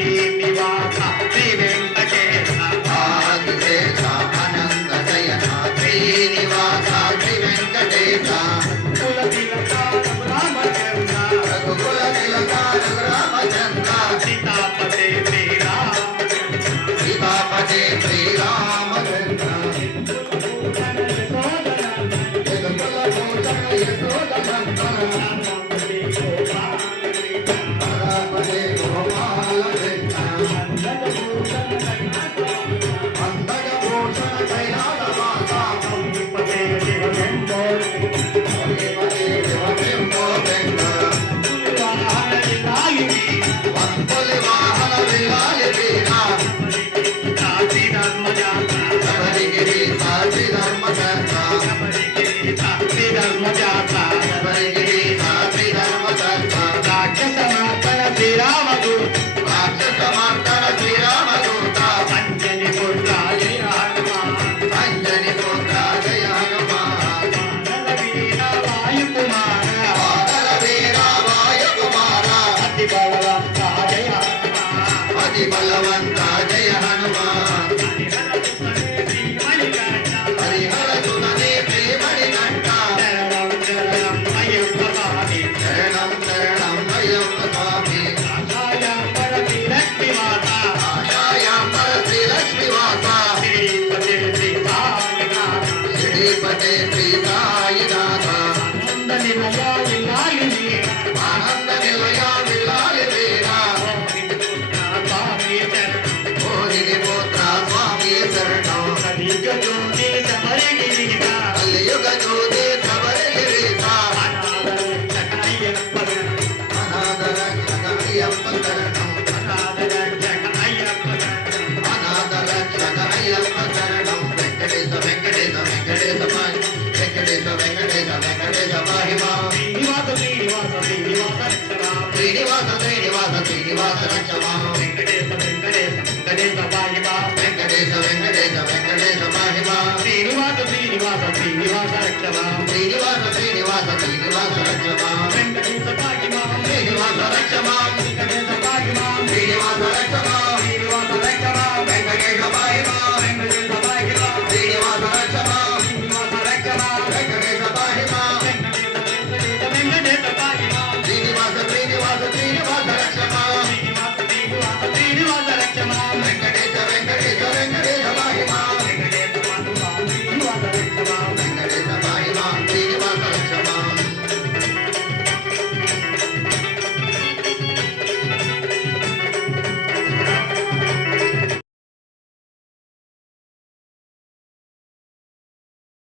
శ్రీనివాస శ్రీ వెంకటేశ ఆదిశేష అనంత శయన శ్రీనివాస శ్రీ వెంకటేశ కుల తిలక రామచంద్ర రఘుకుల తిలక రామచంద్ర సీతాపతే శ్రీరామచంద్ర సీతాపతే శ్రీరామచంద్ర యదుకుల భూషణ యశోదనందన రామపదే గోపాల కృష్ణ అంధక భూషణ కైలాస మాత పదే శివశంభో పదే శివశంభో వెంక వాహన విలాయిని వంపులి వాహన విలాలి వీణ సాచి ధర్మజాత శబరిగిరి సాచి ధర్మచంద్ర శబరిగిరి సాచి ధర్మజాత శబరిగిరి సాచి ధర్మచంద్ర రాక్షస మార్తన శ్రీరామదూత రాక్షస మార్తన శ్రీరామదూత అంజని పుత్ర జయ హనుమాన్ అంజని పుత్ర జయ హనుమాన్ వీర వాయుకుమార వానర వీర వాయుకుమార అతి బలవంత జయ హనుమాన్ అతి బలవంత జయ హనుమాన్ హరిహర సుననే ప్రేమణి కంఠ శరణం శరణం అయ్యప్ప స్వామి శరణం శరణం అయ్యప్ప స్వామి ఆశాయాంబర శ్రీలక్ష్మి మాత ఆశాయాంబర శ్రీలక్ష్మి వాస శ్రీపతి శ్రీ సాయినాథ శ్రీపతే శ్రీ సాయినాథ ఆనంద నిలయ విలాలిని ఆనంద నిలయ విలాలి వీర స్వామి శరణం మోహిని పుత్ర స్వామి శరణం కలియుగ జ్యోతి శబరిగిరిత కలియుగ జ్యోతి శబరిగిరీశ అనాథరక్షక అయ్యప్ప శరణం అనాథ రక్షక అయ్యప్ప శరణం అనాథరక్షక అయ్యప్ప శరణం అనాథ రక్షక అయ్యప్ప శరణం వెంకటేశ వెంకటేశ వెంకటేశ పాహి వెంకటేశ వెంకటేశ వెంకటేశ పాహి మాం శ్రీనివాస శ్రీనివాస శ్రీనివాస రక్షణ శ్రీనివాస శ్రీనివాస శ్రీనివాస రక్ష మాం వెంకటేశ వెంకటేశ వెంకటేశ